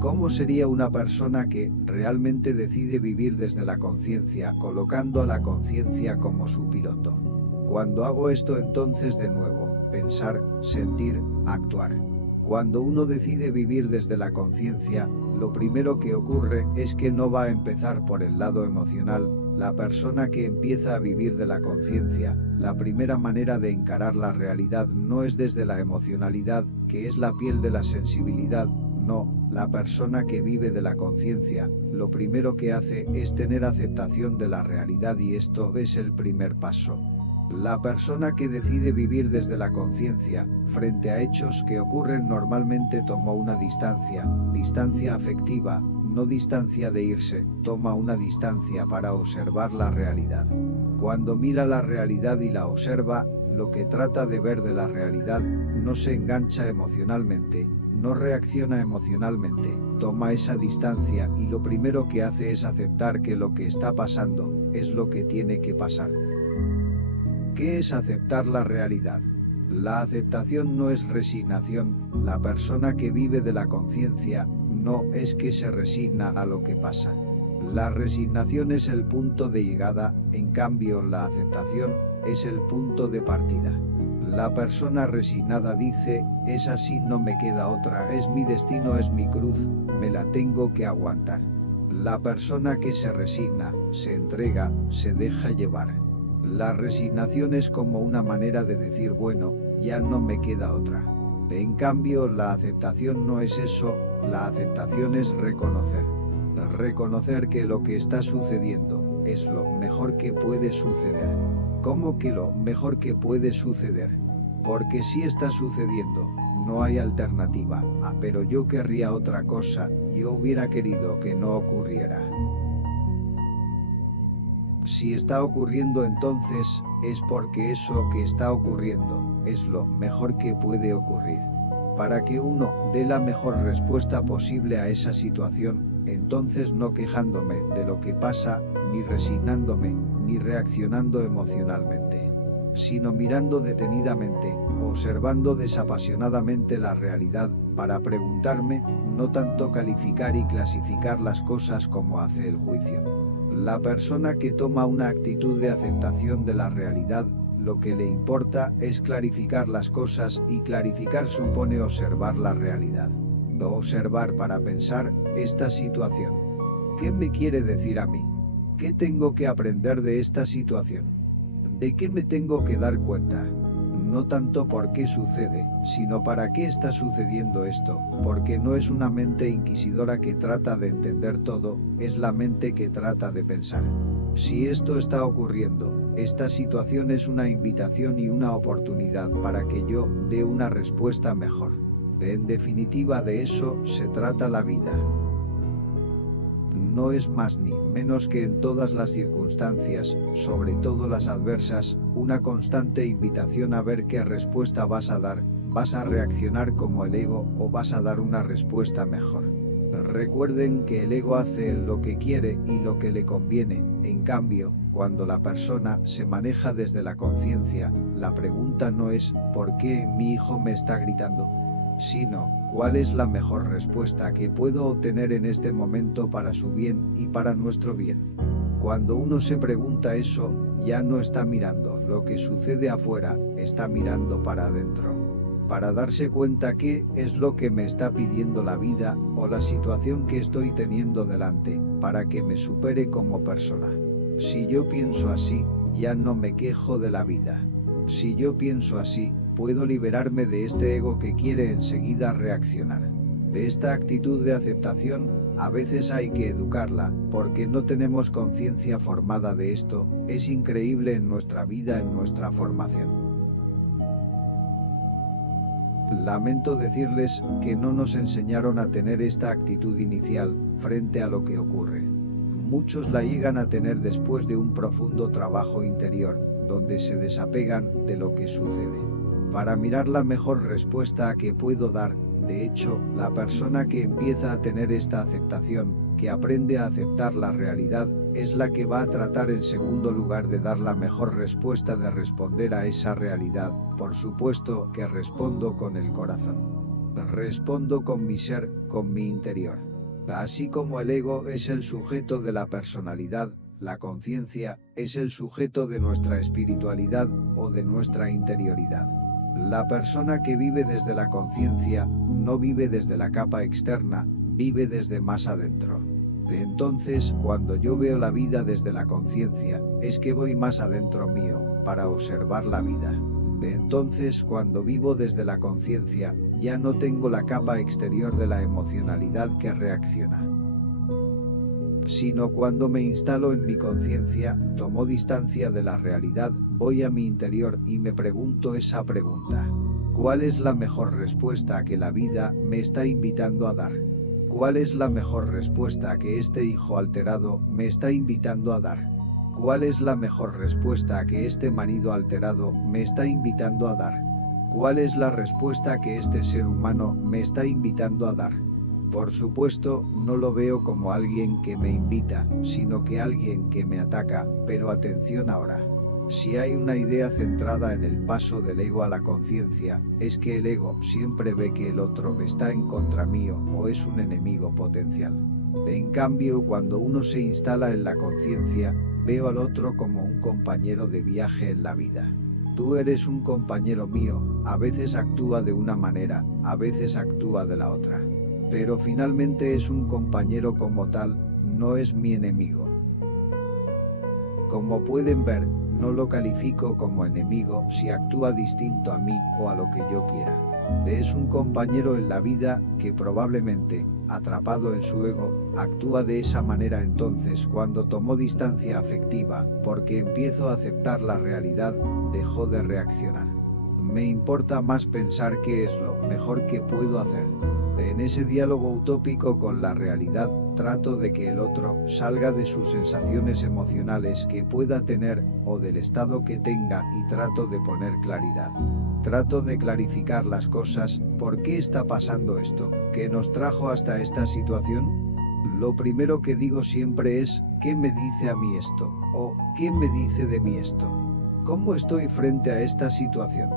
¿Cómo sería una persona que realmente decide vivir desde la conciencia, colocando a la conciencia como su piloto? Cuando hago esto, entonces de nuevo, pensar, sentir, actuar. Cuando uno decide vivir desde la conciencia, lo primero que ocurre es que no va a empezar por el lado emocional. La persona que empieza a vivir de la conciencia, la primera manera de encarar la realidad no es desde la emocionalidad, que es la piel de la sensibilidad. No, la persona que vive de la conciencia, lo primero que hace es tener aceptación de la realidad, y esto es el primer paso. La persona que decide vivir desde la conciencia, frente a hechos que ocurren normalmente, toma una distancia afectiva, no distancia de irse, toma una distancia para observar la realidad. Cuando mira la realidad y la observa, lo que trata de ver de la realidad, no se engancha emocionalmente, no reacciona emocionalmente, toma esa distancia y lo primero que hace es aceptar que lo que está pasando es lo que tiene que pasar. ¿Qué es aceptar la realidad? La aceptación no es resignación. La persona que vive de la conciencia no es que se resigna a lo que pasa. La resignación es el punto de llegada, en cambio la aceptación es el punto de partida. La persona resignada dice, es así, no me queda otra, es mi destino, es mi cruz, me la tengo que aguantar. La persona que se resigna, se entrega, se deja llevar. La resignación es como una manera de decir, bueno, ya no me queda otra. En cambio, la aceptación no es eso, la aceptación es reconocer. Reconocer que lo que está sucediendo es lo mejor que puede suceder. ¿Cómo que lo mejor que puede suceder? Porque si está sucediendo, no hay alternativa. Pero yo querría otra cosa, yo hubiera querido que no ocurriera. Si está ocurriendo, entonces, es porque eso que está ocurriendo es lo mejor que puede ocurrir. Para que uno dé la mejor respuesta posible a esa situación, entonces no quejándome de lo que pasa, ni resignándome, ni reaccionando emocionalmente, sino mirando detenidamente, observando desapasionadamente la realidad, para preguntarme, no tanto calificar y clasificar las cosas como hace el juicio. La persona que toma una actitud de aceptación de la realidad, lo que le importa es clarificar las cosas, y clarificar supone observar la realidad. No observar para pensar, esta situación. ¿Qué me quiere decir a mí? ¿Qué tengo que aprender de esta situación? ¿De qué me tengo que dar cuenta? No tanto por qué sucede, sino para qué está sucediendo esto, porque no es una mente inquisidora que trata de entender todo, es la mente que trata de pensar. Si esto está ocurriendo, esta situación es una invitación y una oportunidad para que yo dé una respuesta mejor. En definitiva, de eso se trata la vida. No es más ni menos que en todas las circunstancias, sobre todo las adversas, una constante invitación a ver qué respuesta vas a dar. ¿Vas a reaccionar como el ego o vas a dar una respuesta mejor? Recuerden que el ego hace lo que quiere y lo que le conviene. En cambio, cuando la persona se maneja desde la conciencia, la pregunta no es ¿por qué mi hijo me está gritando?, sino ¿cuál es la mejor respuesta que puedo obtener en este momento para su bien y para nuestro bien? Cuando uno se pregunta eso, ya no está mirando lo que sucede afuera, está mirando para adentro, para darse cuenta qué es lo que me está pidiendo la vida o la situación que estoy teniendo delante, para que me supere como persona. Si yo pienso así, ya no me quejo de la vida. Si yo pienso así, puedo liberarme de este ego que quiere enseguida reaccionar. De esta actitud de aceptación, a veces hay que educarla, porque no tenemos conciencia formada de esto. Es increíble en nuestra vida, en nuestra formación. Lamento decirles que no nos enseñaron a tener esta actitud inicial, frente a lo que ocurre. Muchos la llegan a tener después de un profundo trabajo interior, donde se desapegan de lo que sucede, para mirar la mejor respuesta a que puedo dar. De hecho, la persona que empieza a tener esta aceptación, que aprende a aceptar la realidad, es la que va a tratar en segundo lugar de dar la mejor respuesta, de responder a esa realidad. Por supuesto que respondo con el corazón. Respondo con mi ser, con mi interior. Así como el ego es el sujeto de la personalidad, la conciencia es el sujeto de nuestra espiritualidad o de nuestra interioridad. La persona que vive desde la conciencia no vive desde la capa externa, vive desde más adentro. Entonces, cuando yo veo la vida desde la conciencia, es que voy más adentro mío, para observar la vida. Entonces, cuando vivo desde la conciencia, ya no tengo la capa exterior de la emocionalidad que reacciona. Sino cuando me instalo en mi conciencia, tomo distancia de la realidad, voy a mi interior y me pregunto esa pregunta. ¿Cuál es la mejor respuesta que la vida me está invitando a dar? ¿Cuál es la mejor respuesta que este hijo alterado me está invitando a dar? ¿Cuál es la mejor respuesta que este marido alterado me está invitando a dar? ¿Cuál es la respuesta que este ser humano me está invitando a dar? Por supuesto, no lo veo como alguien que me invita, sino que alguien que me ataca, pero atención ahora. Si hay una idea centrada en el paso del ego a la conciencia, es que el ego siempre ve que el otro está en contra mío o es un enemigo potencial. En cambio, cuando uno se instala en la conciencia, veo al otro como un compañero de viaje en la vida. Tú eres un compañero mío, a veces actúa de una manera, a veces actúa de la otra. Pero finalmente es un compañero como tal, no es mi enemigo. Como pueden ver, no lo califico como enemigo si actúa distinto a mí o a lo que yo quiera. Es un compañero en la vida que probablemente, atrapado en su ego, actúa de esa manera. Entonces cuando tomó distancia afectiva, porque empiezo a aceptar la realidad, dejó de reaccionar. Me importa más pensar qué es lo mejor que puedo hacer. En ese diálogo utópico con la realidad, trato de que el otro salga de sus sensaciones emocionales que pueda tener o del estado que tenga y trato de poner claridad. Trato de clarificar las cosas, ¿por qué está pasando esto? ¿Qué nos trajo hasta esta situación? Lo primero que digo siempre es, ¿qué me dice a mí esto? O, ¿qué me dice de mí esto? ¿Cómo estoy frente a esta situación?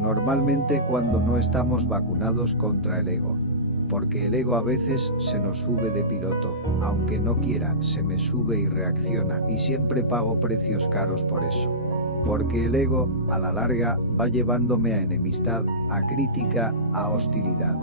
Normalmente cuando no estamos vacunados contra el ego. Porque el ego a veces se nos sube de piloto, aunque no quiera, se me sube y reacciona y siempre pago precios caros por eso. Porque el ego, a la larga, va llevándome a enemistad, a crítica, a hostilidad.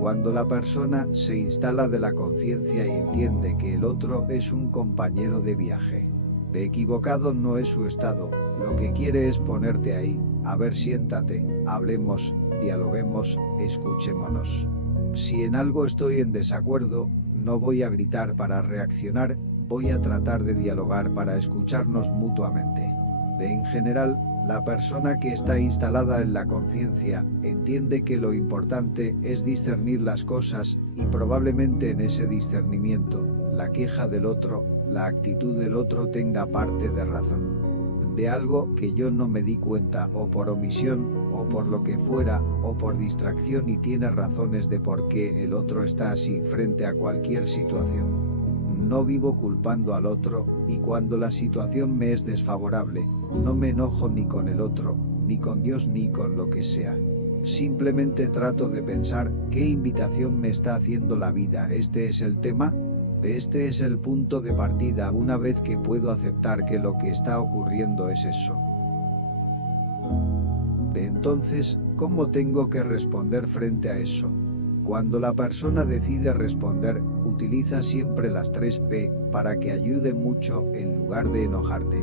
Cuando la persona se instala de la conciencia y entiende que el otro es un compañero de viaje. Equivocado no es su estado, lo que quiere es ponerte ahí, a ver, siéntate, hablemos, dialoguemos, escuchémonos. Si en algo estoy en desacuerdo, no voy a gritar para reaccionar, voy a tratar de dialogar para escucharnos mutuamente. En general, la persona que está instalada en la conciencia entiende que lo importante es discernir las cosas y probablemente en ese discernimiento, la queja del otro, la actitud del otro tenga parte de razón. De algo que yo no me di cuenta o por omisión o por lo que fuera o por distracción y tiene razones de por qué el otro está así frente a cualquier situación. No vivo culpando al otro y cuando la situación me es desfavorable, no me enojo ni con el otro, ni con Dios ni con lo que sea. Simplemente trato de pensar qué invitación me está haciendo la vida. Este es el tema. Este es el punto de partida una vez que puedo aceptar que lo que está ocurriendo es eso. Entonces, ¿cómo tengo que responder frente a eso? Cuando la persona decide responder, utiliza siempre las 3P para que ayude mucho en lugar de enojarte.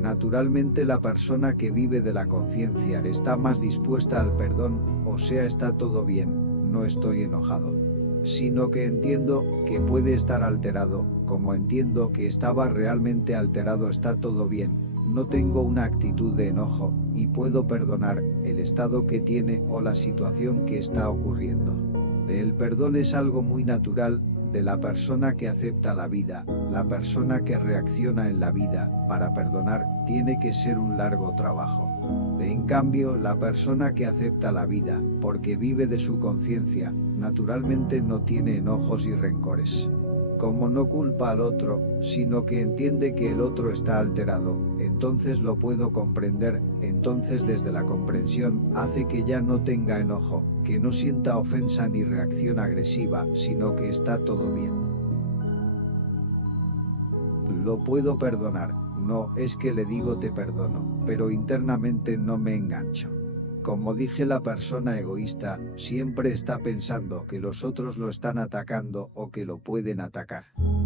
Naturalmente la persona que vive de la conciencia está más dispuesta al perdón, o sea, está todo bien, no estoy enojado. Sino que entiendo que puede estar alterado, como entiendo que estaba realmente alterado, está todo bien, no tengo una actitud de enojo, y puedo perdonar el estado que tiene o la situación que está ocurriendo. El perdón es algo muy natural de la persona que acepta la vida, la persona que reacciona en la vida. Para perdonar, tiene que ser un largo trabajo. En cambio, la persona que acepta la vida, porque vive de su conciencia, naturalmente no tiene enojos y rencores. Como no culpa al otro, sino que entiende que el otro está alterado, entonces lo puedo comprender, entonces desde la comprensión hace que ya no tenga enojo, que no sienta ofensa ni reacción agresiva, sino que está todo bien. Lo puedo perdonar, no es que le digo te perdono, pero internamente no me engancho. Como dije, la persona egoísta siempre está pensando que los otros lo están atacando o que lo pueden atacar.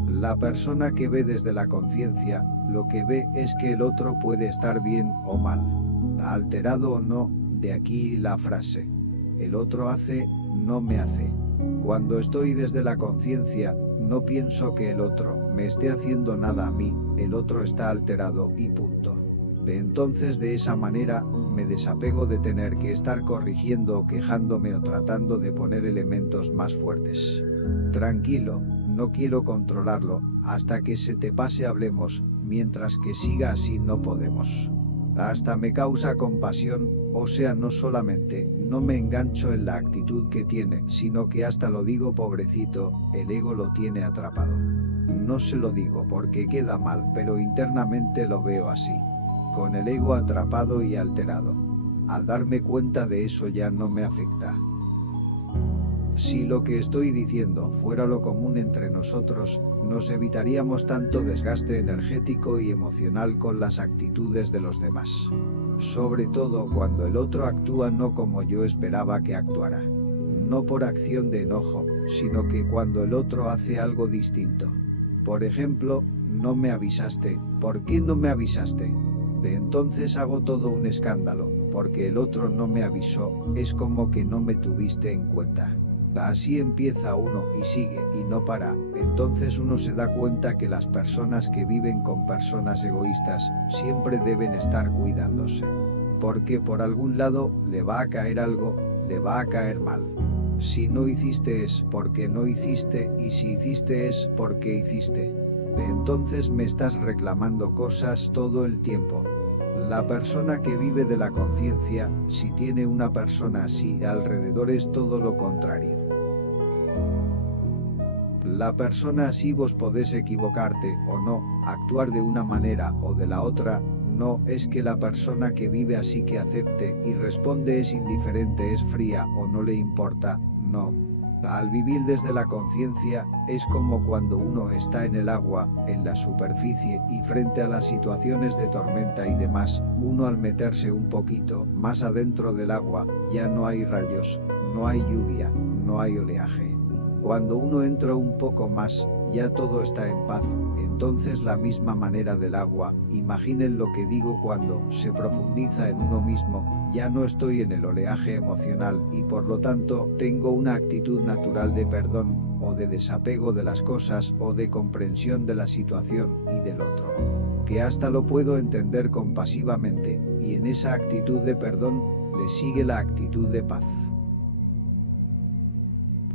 La persona que ve desde la conciencia, lo que ve es que el otro puede estar bien o mal, alterado o no, de aquí la frase. El otro hace, no me hace. Cuando estoy desde la conciencia, no pienso que el otro me esté haciendo nada a mí, el otro está alterado y punto. Entonces de esa manera, me desapego de tener que estar corrigiendo o quejándome o tratando de poner elementos más fuertes. Tranquilo, no quiero controlarlo, hasta que se te pase hablemos, mientras que siga así no podemos. Hasta me causa compasión, o sea, no solamente no me engancho en la actitud que tiene, sino que hasta lo digo pobrecito, el ego lo tiene atrapado. No se lo digo porque queda mal, pero internamente lo veo así. Con el ego atrapado y alterado. Al darme cuenta de eso ya no me afecta. Si lo que estoy diciendo fuera lo común entre nosotros, nos evitaríamos tanto desgaste energético y emocional con las actitudes de los demás. Sobre todo cuando el otro actúa no como yo esperaba que actuara. No por acción de enojo, sino que cuando el otro hace algo distinto. Por ejemplo, no me avisaste, ¿por qué no me avisaste? De entonces hago todo un escándalo, porque el otro no me avisó, es como que no me tuviste en cuenta. Así empieza uno y sigue y no para, entonces uno se da cuenta que las personas que viven con personas egoístas siempre deben estar cuidándose. Porque por algún lado le va a caer algo, le va a caer mal. Si no hiciste es porque no hiciste y si hiciste es porque hiciste. Entonces me estás reclamando cosas todo el tiempo. La persona que vive de la conciencia, si tiene una persona así alrededor es todo lo contrario. La persona así vos podés equivocarte o no, actuar de una manera o de la otra, no es que la persona que vive así que acepte y responde es indiferente, es fría o no le importa, no. Al vivir desde la conciencia, es como cuando uno está en el agua, en la superficie y frente a las situaciones de tormenta y demás, uno al meterse un poquito más adentro del agua, ya no hay rayos, no hay lluvia, no hay oleaje. Cuando uno entra un poco más, ya todo está en paz, entonces la misma manera del agua, imaginen lo que digo cuando se profundiza en uno mismo, ya no estoy en el oleaje emocional y por lo tanto tengo una actitud natural de perdón, o de desapego de las cosas o de comprensión de la situación y del otro. Que hasta lo puedo entender compasivamente, y en esa actitud de perdón, le sigue la actitud de paz.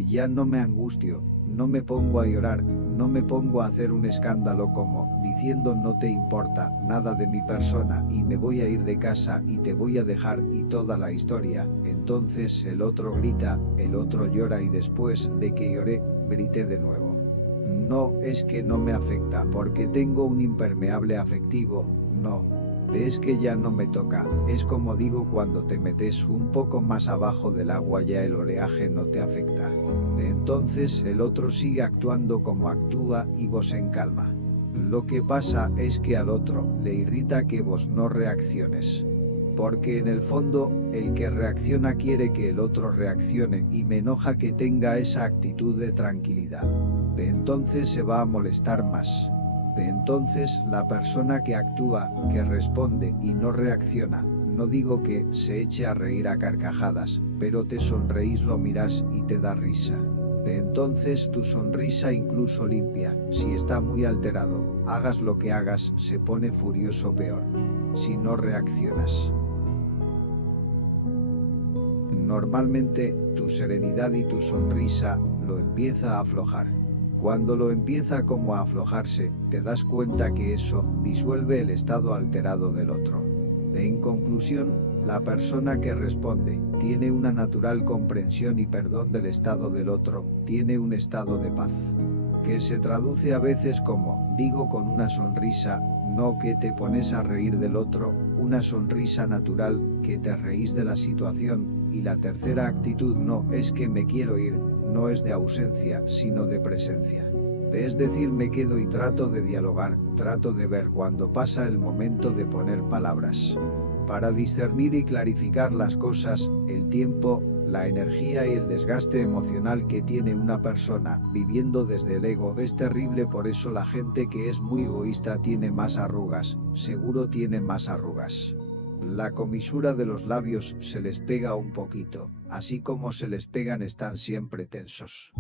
Ya no me angustio, no me pongo a llorar, no me pongo a hacer un escándalo como, diciendo no te importa nada de mi persona y me voy a ir de casa y te voy a dejar y toda la historia, entonces el otro grita, el otro llora y después de que lloré, grité de nuevo. No es que no me afecta porque tengo un impermeable afectivo, no. Es que ya no me toca, es como digo cuando te metes un poco más abajo del agua ya el oleaje no te afecta. Entonces el otro sigue actuando como actúa y vos en calma. Lo que pasa es que al otro le irrita que vos no reacciones. Porque en el fondo, el que reacciona quiere que el otro reaccione y me enoja que tenga esa actitud de tranquilidad. Entonces se va a molestar más. Entonces la persona que actúa, que responde y no reacciona, no digo que se eche a reír a carcajadas, pero te sonreís, lo miras y te da risa. Entonces tu sonrisa incluso limpia, si está muy alterado, hagas lo que hagas, se pone furioso peor. Si no reaccionas. Normalmente, tu serenidad y tu sonrisa lo empieza a aflojar. Cuando lo empieza como a aflojarse, te das cuenta que eso disuelve el estado alterado del otro. En conclusión, la persona que responde tiene una natural comprensión y perdón del estado del otro, tiene un estado de paz. que se traduce a veces como, digo con una sonrisa, no que te pones a reír del otro, una sonrisa natural, que te reís de la situación, y la tercera actitud no es que me quiero ir, no es de ausencia, sino de presencia. Es decir, me quedo y trato de dialogar, trato de ver cuando pasa el momento de poner palabras. Para discernir y clarificar las cosas, el tiempo, la energía y el desgaste emocional que tiene una persona viviendo desde el ego es terrible. Por eso la gente que es muy egoísta tiene más arrugas, seguro tiene más arrugas. La comisura de los labios se les pega un poquito, así como se les pegan están siempre tensos.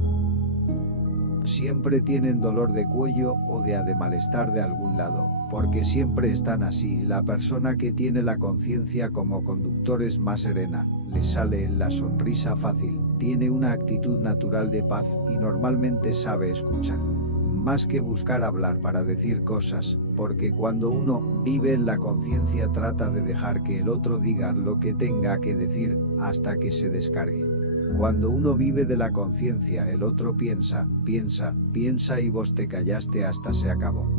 Siempre tienen dolor de cuello o de malestar de algún lado, porque siempre están así. La persona que tiene la conciencia como conductor es más serena, le sale la sonrisa fácil, tiene una actitud natural de paz y normalmente sabe escuchar. Más que buscar hablar para decir cosas, porque cuando uno vive en la conciencia trata de dejar que el otro diga lo que tenga que decir, hasta que se descargue. Cuando uno vive de la conciencia, el otro piensa y vos te callaste hasta se acabó.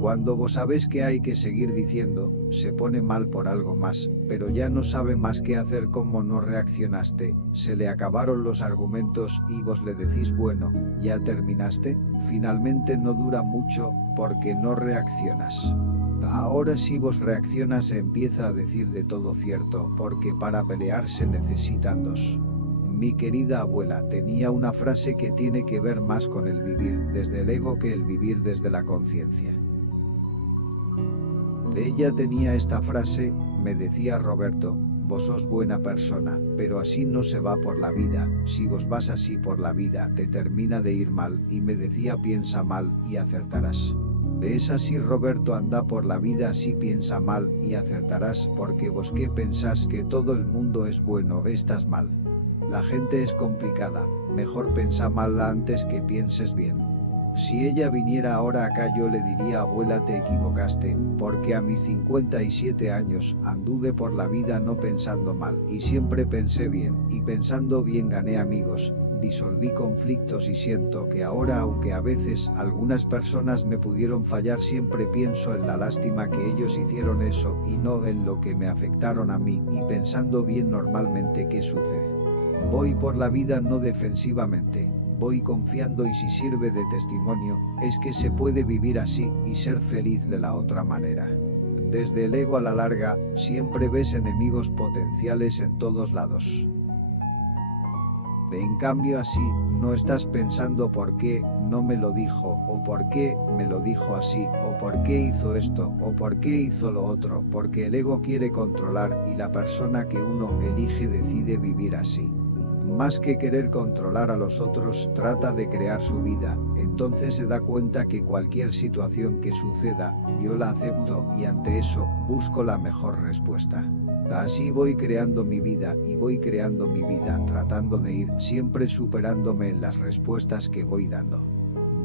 Cuando vos sabés que hay que seguir diciendo, se pone mal por algo más, pero ya no sabe más qué hacer. Como no reaccionaste, se le acabaron los argumentos y vos le decís bueno, ¿ya terminaste? Finalmente no dura mucho, porque no reaccionas. Ahora si vos reaccionas empieza a decir de todo cierto, porque para pelear se necesitan dos. Mi querida abuela tenía una frase que tiene que ver más con el vivir desde el ego que el vivir desde la conciencia. Ella tenía esta frase, me decía Roberto, vos sos buena persona, pero así no se va por la vida, si vos vas así por la vida te termina de ir mal, y me decía piensa mal y acertarás. Es así Roberto, anda por la vida así, piensa mal y acertarás, porque vos que pensás que todo el mundo es bueno estás mal. La gente es complicada, mejor pensa mal antes que pienses bien. Si ella viniera ahora acá yo le diría abuela te equivocaste, porque a mis 57 años anduve por la vida no pensando mal y siempre pensé bien, y pensando bien gané amigos, disolví conflictos y siento que ahora aunque a veces algunas personas me pudieron fallar siempre pienso en la lástima que ellos hicieron eso y no en lo que me afectaron a mí y pensando bien normalmente ¿qué sucede? Voy por la vida no defensivamente, voy confiando y si sirve de testimonio, es que se puede vivir así y ser feliz de la otra manera. Desde el ego a la larga, siempre ves enemigos potenciales en todos lados. En cambio así, no estás pensando por qué no me lo dijo, o por qué me lo dijo así, o por qué hizo esto, o por qué hizo lo otro, porque el ego quiere controlar y la persona que uno elige decide vivir así. Más que querer controlar a los otros, trata de crear su vida, entonces se da cuenta que cualquier situación que suceda, yo la acepto y ante eso, busco la mejor respuesta. Así voy creando mi vida y voy creando mi vida tratando de ir siempre superándome en las respuestas que voy dando.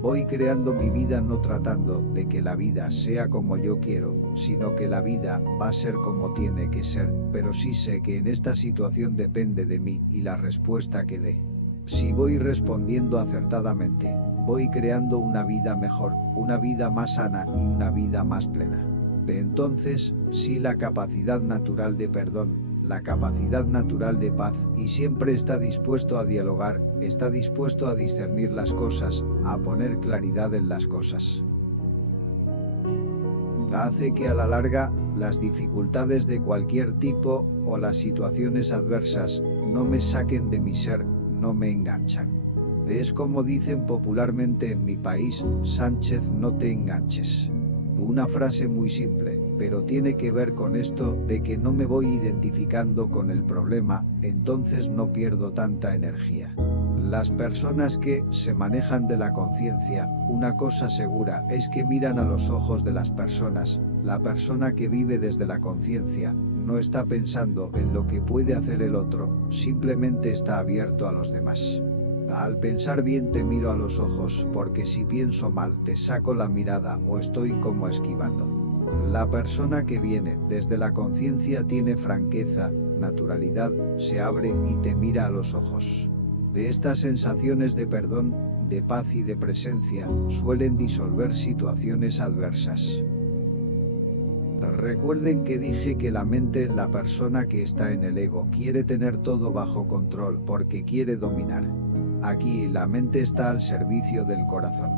Voy creando mi vida no tratando de que la vida sea como yo quiero, sino que la vida va a ser como tiene que ser, pero sí sé que en esta situación depende de mí y la respuesta que dé. Si voy respondiendo acertadamente, voy creando una vida mejor, una vida más sana y una vida más plena. Entonces, sí la capacidad natural de perdón, la capacidad natural de paz y siempre está dispuesto a dialogar, está dispuesto a discernir las cosas, a poner claridad en las cosas. Hace que a la larga, las dificultades de cualquier tipo o las situaciones adversas no me saquen de mi ser, no me enganchan. Es como dicen popularmente en mi país, Sánchez no te enganches. Una frase muy simple, pero tiene que ver con esto de que no me voy identificando con el problema, entonces no pierdo tanta energía. Las personas que se manejan de la conciencia, una cosa segura es que miran a los ojos de las personas. La persona que vive desde la conciencia no está pensando en lo que puede hacer el otro, simplemente está abierto a los demás. Al pensar bien te miro a los ojos, porque si pienso mal te saco la mirada o estoy como esquivando. La persona que viene desde la conciencia tiene franqueza, naturalidad, se abre y te mira a los ojos. De estas sensaciones de perdón, de paz y de presencia, suelen disolver situaciones adversas. Recuerden que dije que la mente en la persona que está en el ego quiere tener todo bajo control porque quiere dominar. Aquí la mente está al servicio del corazón.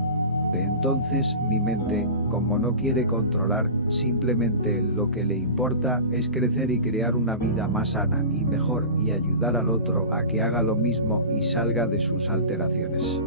Entonces mi mente, como no quiere controlar, simplemente lo que le importa es crecer y crear una vida más sana y mejor y ayudar al otro a que haga lo mismo y salga de sus alteraciones.